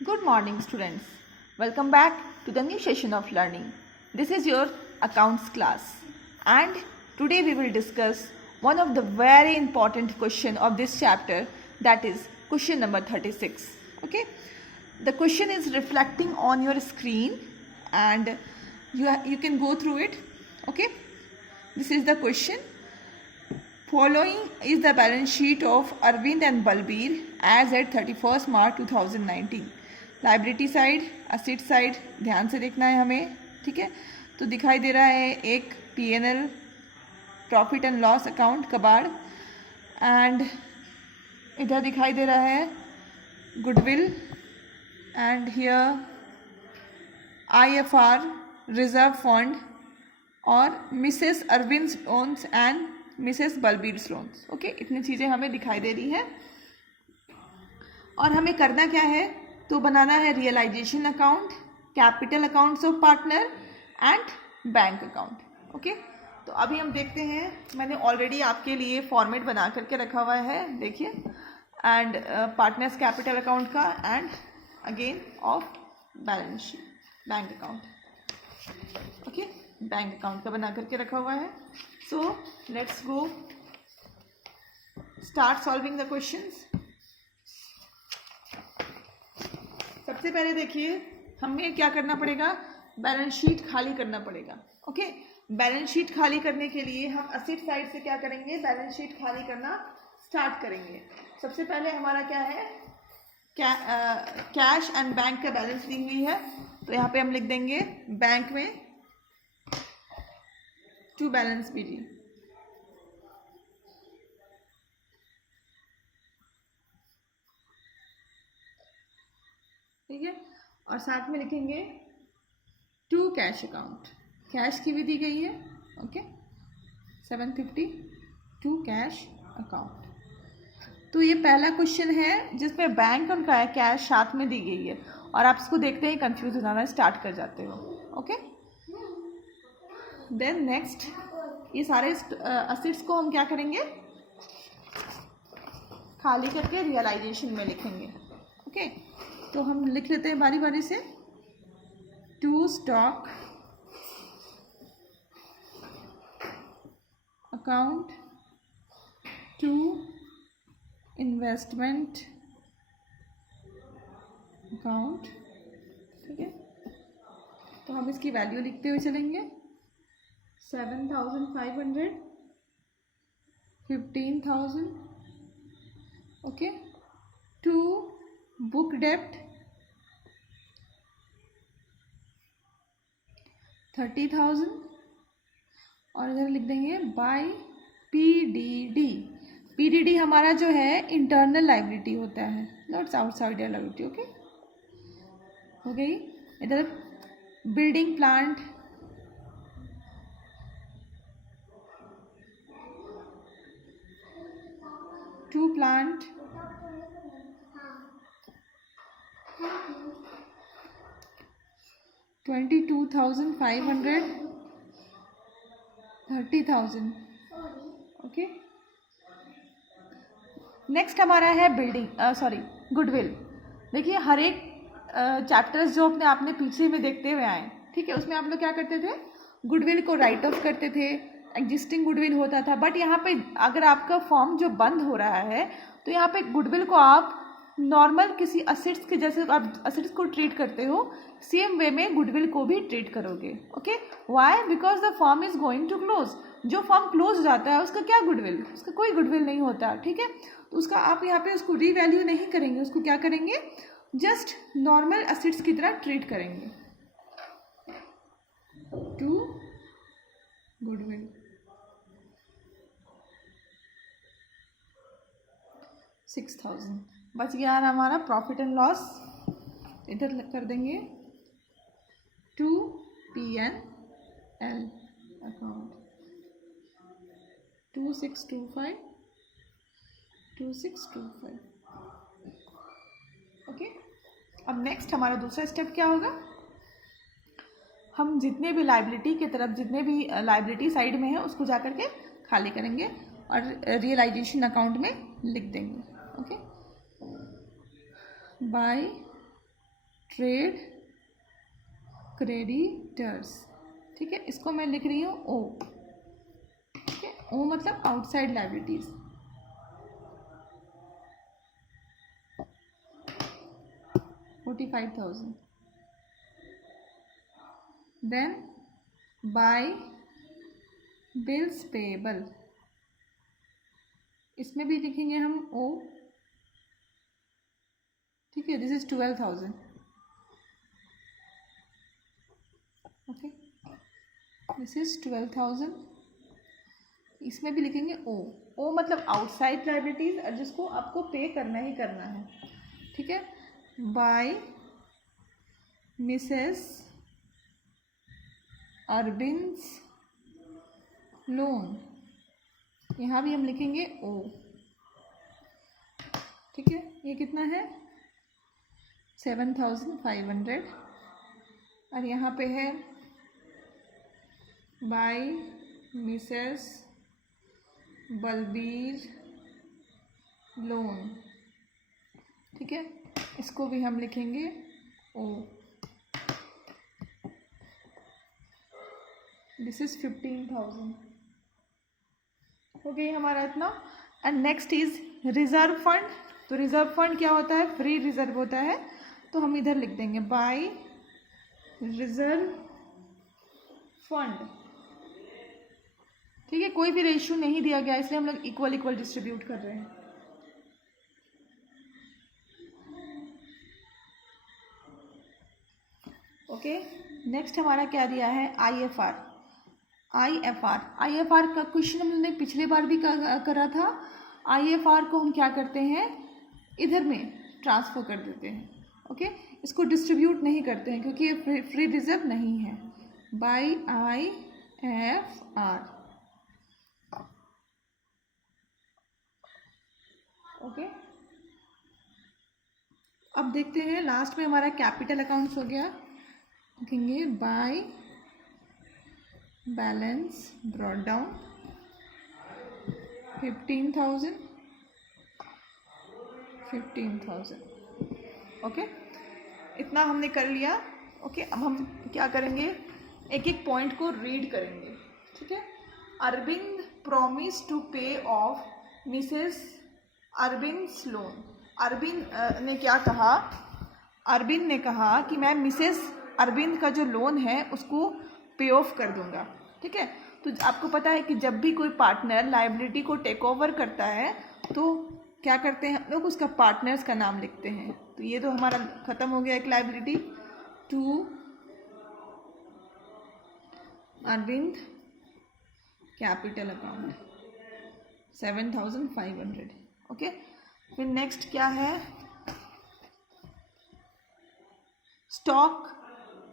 Good morning, students. Welcome back to the new session of learning. This is your accounts class, and today we will discuss one of the very important question of this chapter, that is question number 36. Okay, the question is reflecting on your screen, and you can go through it. Okay, this is the question. Following is the balance sheet of Arvind and Balbir as at 31st March 2019. Liability side, asset side ध्यान से देखना है हमें, ठीक है। तो दिखाई दे रहा है एक P&L profit and loss account कबाड़, एंड इधर दिखाई दे रहा है goodwill, and here IFR reserve fund और Mrs Arvind loans and Mrs Balbir loans. Okay, इतनी चीज़ें हमें दिखाई दे रही है और हमें करना क्या है, तो बनाना है realisation account, capital accounts of partner and bank account. Okay, तो अभी हम देखते हैं, मैंने ऑलरेडी आपके लिए फॉर्मेट बना करके रखा हुआ है, देखिए, एंड पार्टनर्स कैपिटल अकाउंट का and again of balance sheet bank account. Okay, bank account का बना करके रखा हुआ है। So let's go start solving the questions. सबसे पहले देखिए, हमें क्या करना पड़ेगा, बैलेंस शीट खाली करना पड़ेगा। ओके, बैलेंस शीट खाली करने के लिए हम असेट साइड से क्या करेंगे, बैलेंस शीट खाली करना स्टार्ट करेंगे। सबसे पहले हमारा क्या है, कैश एंड बैंक का बैलेंस दी हुई है, तो यहाँ पे हम लिख देंगे बैंक में टू बैलेंस बीजी। ठीक है, और साथ में लिखेंगे टू कैश अकाउंट, कैश की भी दी गई है। Okay, 750 to cash account. तो ये पहला क्वेश्चन है जिसमें बैंक और कैश साथ में दी गई है, और आप इसको देखते ही कंफ्यूज हो जाना स्टार्ट कर जाते हो। ओके, देन नेक्स्ट, ये सारे असेट्स को हम क्या करेंगे, खाली करके रियलाइजेशन में लिखेंगे। ओके, तो हम लिख लेते हैं बारी बारी से, to stock account, to investment account. ठीक है, तो हम इसकी वैल्यू लिखते हुए चलेंगे, 7,500, 15,000। ओके, टू बुक डेप्ट 30,000, और इधर लिख देंगे बाय PDD। PDD हमारा जो है इंटरनल लाइबिलिटी होता है, नॉट आउटसाइड लाइबिलिटी। ओके, हो गई। इधर building plant, to plant 22,500, 30,000। Okay, next हमारा है गुडविल। देखिए, हर एक चैप्टर्स जो अपने आपने पीछे में देखते हुए आए, ठीक है, उसमें आप लोग क्या करते थे, गुडविल को राइट ऑफ करते थे, एग्जिस्टिंग गुडविल होता था। बट यहाँ पे अगर आपका फॉर्म जो बंद हो रहा है, तो यहाँ पे गुडविल को आप नॉर्मल किसी असेट्स के जैसे आप असेट्स को ट्रीट करते हो, सेम वे में गुडविल को भी ट्रीट करोगे। Okay, why, because the firm is going to close. जो फॉर्म क्लोज जाता है उसका क्या गुडविल, उसका कोई गुडविल नहीं होता। ठीक है, तो उसका आप यहाँ पे उसको रीवैल्यू नहीं करेंगे, उसको क्या करेंगे, जस्ट नॉर्मल असेट्स की तरह ट्रीट करेंगे। टू गुडविल 6,000 बच गया हमारा प्रॉफिट एंड लॉस, इधर कर देंगे टू P&L अकाउंट 2625 2625। ओके, अब नेक्स्ट हमारा दूसरा स्टेप क्या होगा, हम जितने भी लाइबिलिटी की तरफ, जितने भी लाइबिलिटी साइड में है उसको जा करके खाली करेंगे और रियलाइजेशन अकाउंट में लिख देंगे। ओके, बाय ट्रेड क्रेडिटर्स, ठीक है, इसको मैं लिख रही हूँ ओ, ठीक है, ओ मतलब outside liabilities. $45,000। Then by bills payable, इसमें भी लिखेंगे हम ओ, ठीक है, this is 12,000। Okay, this is 12,000, इसमें भी लिखेंगे ओ। ओ मतलब आउटसाइड लायबिलिटीज और जिसको आपको पे करना ही करना है, ठीक है। बाय मिसेस अरबिन्स लोन, यहाँ भी हम लिखेंगे ओ, ठीक है। ये कितना है 7,500 और यहाँ पे है बाय मिसेस बलबीर लोन, ठीक है, इसको भी हम लिखेंगे ओ। This is 15,000। हो गई हमारा इतना। And next is reserve fund. तो रिजर्व फंड क्या होता है, फ्री रिजर्व होता है, तो हम इधर लिख देंगे बाय रिजर्व फंड, ठीक है। कोई भी रेशियो नहीं दिया गया इसलिए हम लोग इक्वल इक्वल डिस्ट्रीब्यूट कर रहे हैं। ओके, नेक्स्ट हमारा क्या दिया है, IFR। IFR का क्वेश्चन हमने पिछले बार भी करा था। IFR को हम क्या करते हैं, इधर में ट्रांसफ़र कर देते हैं। ओके, इसको डिस्ट्रीब्यूट नहीं करते हैं क्योंकि ये फ्री रिजर्व नहीं है। By IFR, okay. अब देखते हैं लास्ट में हमारा कैपिटल अकाउंट्स हो गया, लिखेंगे by balance brought down 15,000। Okay, इतना हमने कर लिया। ओके, अब हम क्या करेंगे, एक एक पॉइंट को रीड करेंगे, ठीक है। अरविंद प्रॉमिस टू पे ऑफ मिसेस अरविंद्स लोन। अरविंद ने क्या कहा, अरविंद ने कहा कि मैं मिसेस अरविंद का जो लोन है उसको पे ऑफ कर दूंगा, ठीक है। तो आपको पता है कि जब भी कोई पार्टनर लायबिलिटी को टेक ओवर करता है तो क्या करते हैं हम लोग, उसका पार्टनर्स का नाम लिखते हैं। तो ये तो हमारा ख़त्म हो गया एक liability, to Arvind capital account 7,500। Okay, फिर नेक्स्ट क्या है, stock,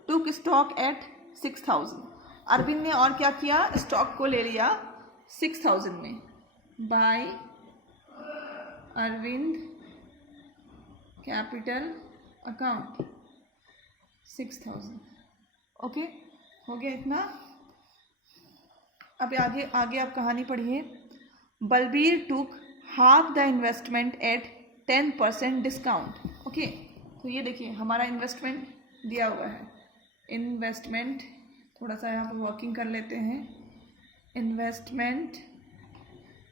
to stock at 6,000। Arvind ने और क्या किया, स्टॉक को ले लिया 6,000 में। By Arvind capital account 6,000। Okay, हो गया इतना। अब आगे आप कहानी पढ़िए। Balbir took half the investment at 10% discount. Okay, तो ये देखिए हमारा इन्वेस्टमेंट दिया हुआ है। इन्वेस्टमेंट थोड़ा सा यहाँ पर वर्किंग कर लेते हैं। इन्वेस्टमेंट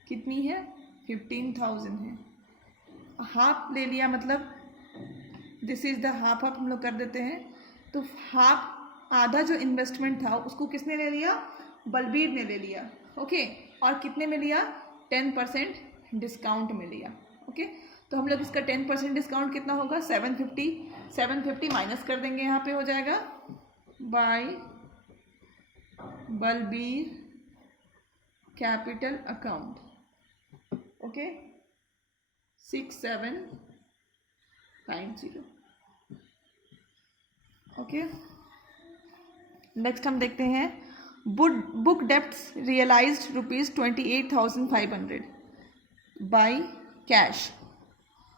कितनी है, 15,000 है। हाफ ले लिया मतलब दिस इज़ द हाफ हम लोग कर देते हैं। तो हाफ, आधा जो इन्वेस्टमेंट था उसको किसने ले लिया, बलबीर ने ले लिया। ओके, और कितने में लिया, 10% डिस्काउंट में लिया। ओके, तो हम लोग इसका 10% डिस्काउंट कितना होगा, 750 माइनस कर देंगे, यहाँ पे हो जाएगा by Balbir capital account. Okay, 6790। Okay, next हम देखते हैं book debts realised ₹28,500 by cash.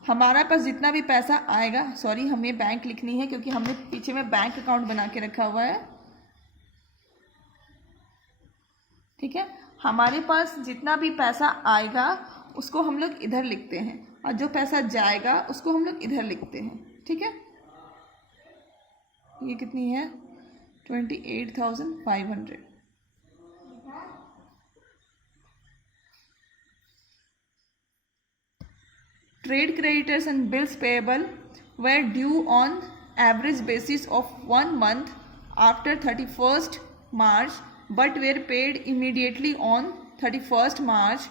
हमारा पास जितना भी पैसा आएगा, सॉरी हमें बैंक लिखनी है क्योंकि हमने पीछे में बैंक अकाउंट बना के रखा हुआ है, ठीक है। हमारे पास जितना भी पैसा आएगा उसको हम लोग इधर लिखते हैं और जो पैसा जाएगा उसको हम लोग इधर लिखते हैं, ठीक है। ये कितनी है 28,500। Trade creditors and bills payable were due on average basis of 1 month after 31st March but were paid immediately on 31st March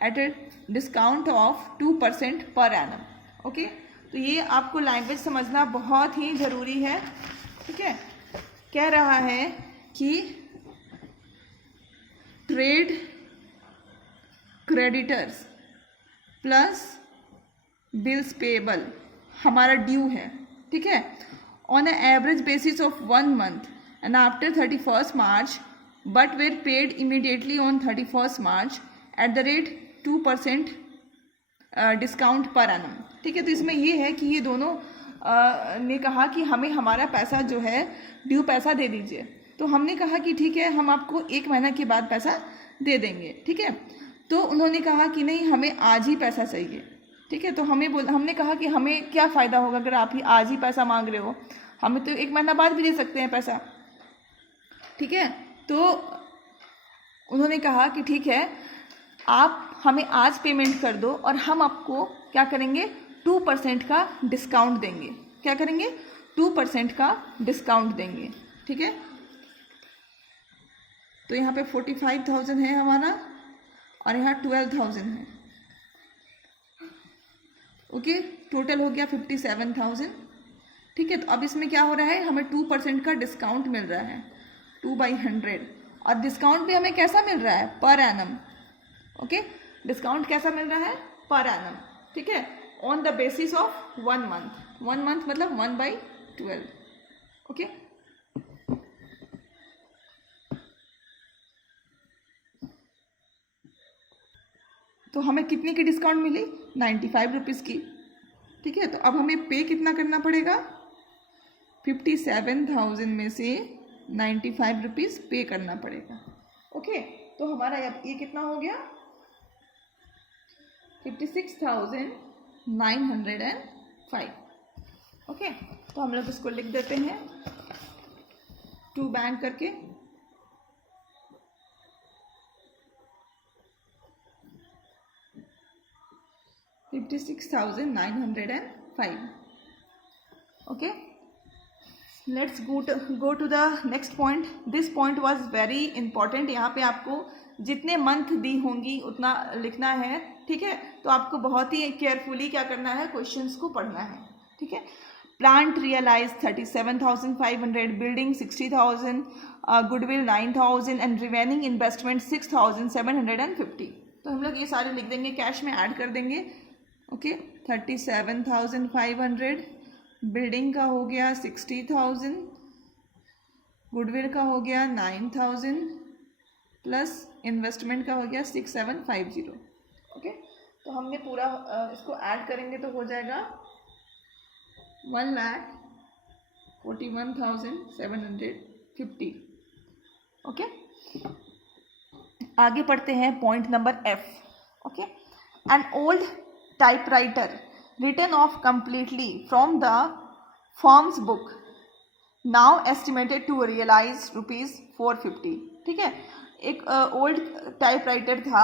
at a discount of 2% per annum। Okay, तो ये आपको लैंग्वेज समझना बहुत ही ज़रूरी है। ठीक है, कह रहा है कि trade creditors plus bills payable हमारा ड्यू है। ठीक है, on a average basis of 1 month and after 31st March but were paid immediately on 31st March at the rate 2% discount per annum. ठीक है, तो इसमें ये है कि ये दोनों ने कहा कि हमें हमारा पैसा जो है ड्यू पैसा दे दीजिए। तो हमने कहा कि ठीक है, हम आपको 1 महीना के बाद पैसा दे देंगे। ठीक है, तो उन्होंने कहा कि नहीं, हमें आज ही पैसा चाहिए। ठीक है, तो हमने कहा कि हमें क्या फ़ायदा होगा अगर आप ही आज ही पैसा मांग रहे हो, हमें तो 1 महीना बाद भी दे सकते हैं पैसा। ठीक है, तो उन्होंने कहा कि ठीक है, आप हमें आज पेमेंट कर दो और हम आपको क्या करेंगे 2% का डिस्काउंट देंगे। क्या करेंगे 2% का डिस्काउंट देंगे। ठीक है, तो यहाँ पे 45,000 है हमारा और यहाँ 12,000 है। ओके, टोटल हो गया 57,000। ठीक है, तो अब इसमें क्या हो रहा है, हमें 2% का डिस्काउंट मिल रहा है 2/100 और डिस्काउंट भी हमें कैसा मिल रहा है पर एनम। ओके, डिस्काउंट कैसा मिल रहा है पर एनम। ठीक है, on the basis of 1 month. 1 month मतलब 1/12। ओके, तो हमें कितने की डिस्काउंट मिली 95 रुपीज़ की। ठीक है, तो अब हमें पे कितना करना पड़ेगा 57,000 में से 95 रुपीज़ पे करना पड़ेगा। ओके, तो हमारा ये कितना हो गया 56,905। ओके, तो हम लोग इसको लिख देते हैं टू बैंक करके। $56,905। okay, let's go to the next point. This point was very important। यहाँ पे आपको जितने मंथ दी होंगी उतना लिखना है। ठीक है, तो आपको बहुत ही केयरफुली क्या करना है, क्वेश्चंस को पढ़ना है। ठीक है, plant realise 37,500, building 60,000, goodwill 9,000 and remaining investment 6,750। तो हम लोग ये सारे लिख देंगे, कैश में ऐड कर देंगे। ओके, 37,500, बिल्डिंग का हो गया 60,000, गुडविल का हो गया 9,000 प्लस इन्वेस्टमेंट का हो गया 6,750। ओके, तो हमने पूरा इसको ऐड करेंगे तो हो जाएगा 1,41,750। ओके, आगे पढ़ते हैं point number F। Okay, an old typewriter written off completely from the firm's book now estimated to realize ₹450। ठीक है, एक ओल्ड टाइपराइटर था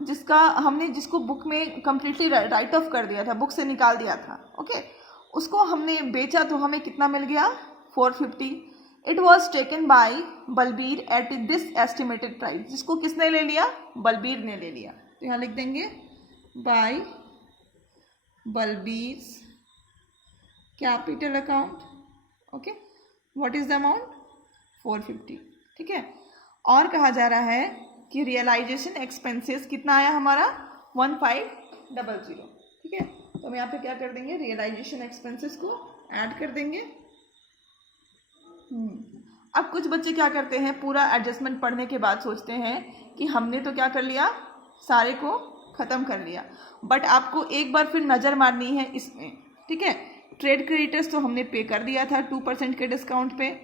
जिसको बुक में कम्प्लीटली राइट ऑफ कर दिया था, बुक से निकाल दिया था। ओके, उसको हमने बेचा तो हमें कितना मिल गया 450। It was taken by Balbir at this estimated price. जिसको किसने ले लिया, बलबीर ने ले लिया। तो यहाँ लिख देंगे by Balbir's capital account. Okay, what is the amount 450। ठीक है, और कहा जा रहा है कि रियलाइजेशन एक्सपेंसेस कितना आया हमारा 1500। ठीक है, तो हम यहाँ पे क्या कर देंगे, रियलाइजेशन एक्सपेंसेस को ऐड कर देंगे। अब कुछ बच्चे क्या करते हैं, पूरा एडजस्टमेंट पढ़ने के बाद सोचते हैं कि हमने तो क्या कर लिया, सारे को ख़त्म कर लिया। बट आपको एक बार फिर नज़र मारनी है इसमें। ठीक है, ट्रेड क्रेडिटर्स तो हमने पे कर दिया था 2% के डिस्काउंट पे।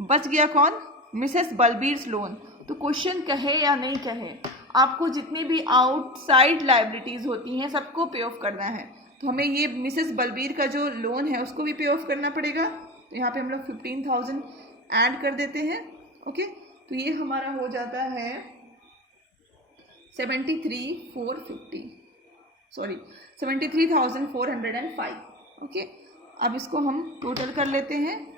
बच गया कौन, मिसेस बलबीर्स लोन। तो क्वेश्चन कहे या नहीं कहे, आपको जितनी भी आउटसाइड लाइबिलिटीज़ होती हैं सबको पे ऑफ करना है। तो हमें ये मिसेस बलबीर का जो लोन है उसको भी पे ऑफ करना पड़ेगा। तो तो यहाँ पे हम लोग 15,000 ऐड कर देते हैं। ओके, तो ये हमारा हो जाता है 73,405। ओके, अब इसको हम टोटल कर लेते हैं।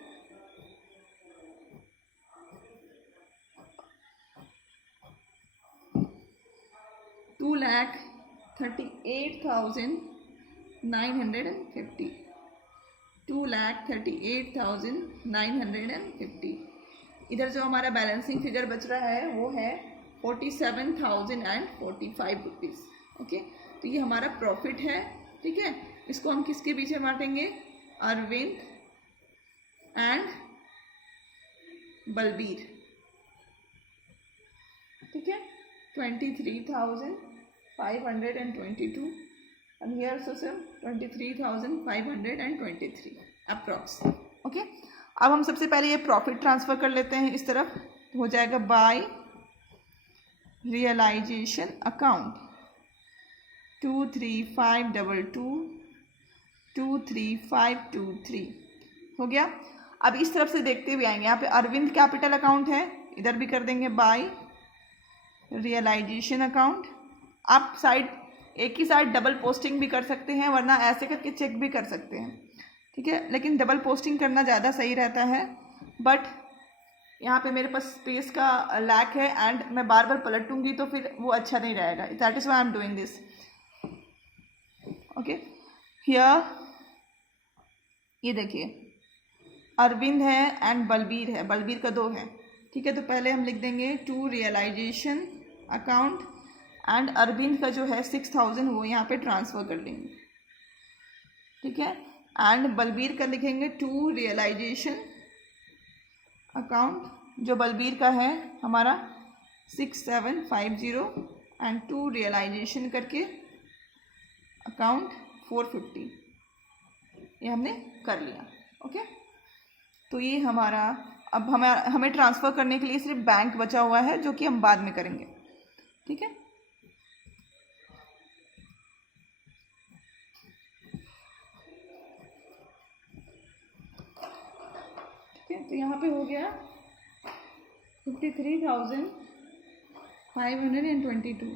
$2,38,950, 2,38,950। इधर जो हमारा बैलेंसिंग फिगर बच रहा है वो है 47,045 रुपीज़। ओके, तो ये हमारा प्रॉफिट है। ठीक है, इसको हम किसके पीछे बांटेंगे? अरविंद एंड बलबीर। ठीक है, 23,522 and here also same 23,523 approx. Okay, अब हम सबसे पहले ये प्रॉफिट ट्रांसफ़र कर लेते हैं इस तरफ। हो जाएगा बाय रियलाइजेशन अकाउंट 23522 हो गया। अब इस तरफ से देखते हुए आएंगे, यहाँ पे अरविंद कैपिटल अकाउंट है, इधर भी कर देंगे बाय रियलाइजेशन अकाउंट। आप साइड एक ही साइड डबल पोस्टिंग भी कर सकते हैं, वरना ऐसे करके चेक भी कर सकते हैं। ठीक है, लेकिन डबल पोस्टिंग करना ज़्यादा सही रहता है। बट यहाँ पे मेरे पास स्पेस का लैक है एंड मैं बार बार पलटूंगी तो फिर वो अच्छा नहीं रहेगा। That is why I am doing this. Okay, here ये देखिए अरविंद है एंड बलबीर है, बलबीर का 2 है। ठीक है, तो पहले हम लिख देंगे to realisation account and Arvind का जो है 6,000 वो यहाँ पे ट्रांसफ़र कर लेंगे। ठीक है, एंड बलबीर का लिखेंगे टू रियलाइजेशन अकाउंट, जो बलबीर का है हमारा 6750 एंड टू रियलाइजेशन करके अकाउंट 450, ये हमने कर लिया। ओके, तो ये हमारा अब हमें ट्रांसफ़र करने के लिए सिर्फ बैंक बचा हुआ है, जो कि हम बाद में करेंगे। ठीक है, तो यहाँ पे हो गया 53,522,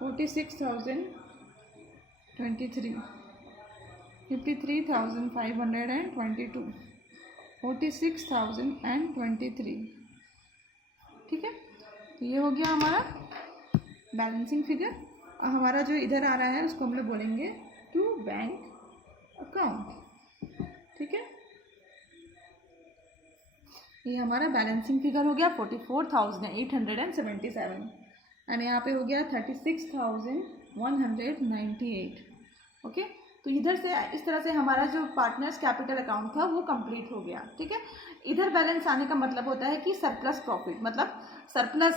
46,023, 53,522, 46,023। ठीक है, तो ये हो गया हमारा बैलेंसिंग फिगर। और हमारा जो इधर आ रहा है उसको हम लोग बोलेंगे टू बैंक अकाउंट। ठीक है, ये हमारा बैलेंसिंग फिगर हो गया 44,877 एंड यहाँ पे हो गया 36,198। ओके, तो इधर से इस तरह से हमारा जो पार्टनर्स कैपिटल अकाउंट था वो कंप्लीट हो गया। ठीक है, इधर बैलेंस आने का मतलब होता है कि सरप्लस प्रॉफिट, मतलब सरप्लस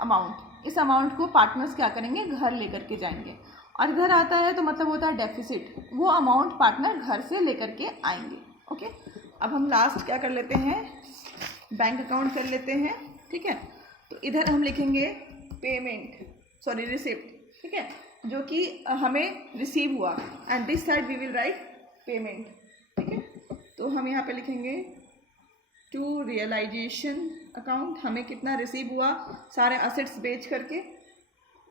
अमाउंट। इस अमाउंट को पार्टनर्स क्या करेंगे? घर लेकर के जाएंगे। और इधर आता है तो मतलब होता है डेफिसिट, वो अमाउंट पार्टनर घर से लेकर के आएंगे। ओके, अब हम लास्ट क्या कर लेते हैं? बैंक अकाउंट कर लेते हैं। ठीक है, तो इधर हम लिखेंगे रिसिप्ट। ठीक है, जो कि हमें रिसीव हुआ and this side we will write payment. ठीक है, तो हम यहाँ पे लिखेंगे टू रियलाइजेशन अकाउंट, हमें कितना रिसीव हुआ सारे असेट्स बेच करके,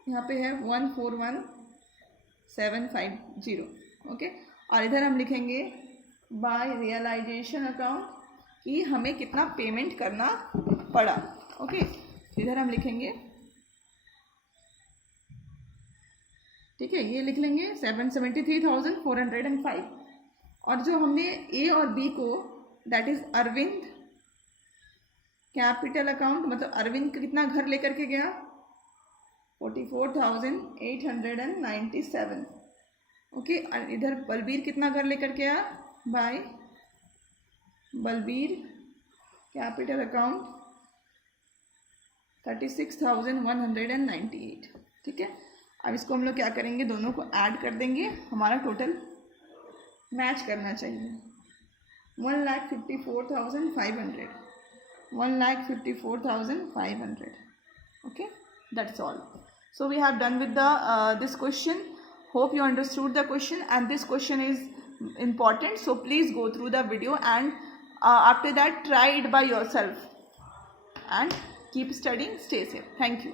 यहाँ पे है 141,750। ओके, और इधर हम लिखेंगे बाय रियलाइजेशन अकाउंट कि हमें कितना पेमेंट करना पड़ा। ओके, इधर हम लिखेंगे, ठीक है, ये लिख लेंगे 73,405। और जो हमने ए और बी को, that is Arvind capital account, मतलब अरविंद कितना घर लेकर के गया 44,897। ओके, और इधर बलबीर कितना घर लेकर के आया बाय बलबीर कैपिटल अकाउंट 36,198। ठीक है, अब इसको हम लोग क्या करेंगे? दोनों को ऐड कर देंगे, हमारा टोटल मैच करना चाहिए। 1,54,500, 1,54,500। Okay, that's all. So we have done with the this question. Hope you understood the question, and this question is important. So please go through the video and after that try it by yourself and keep studying. Stay safe. Thank you.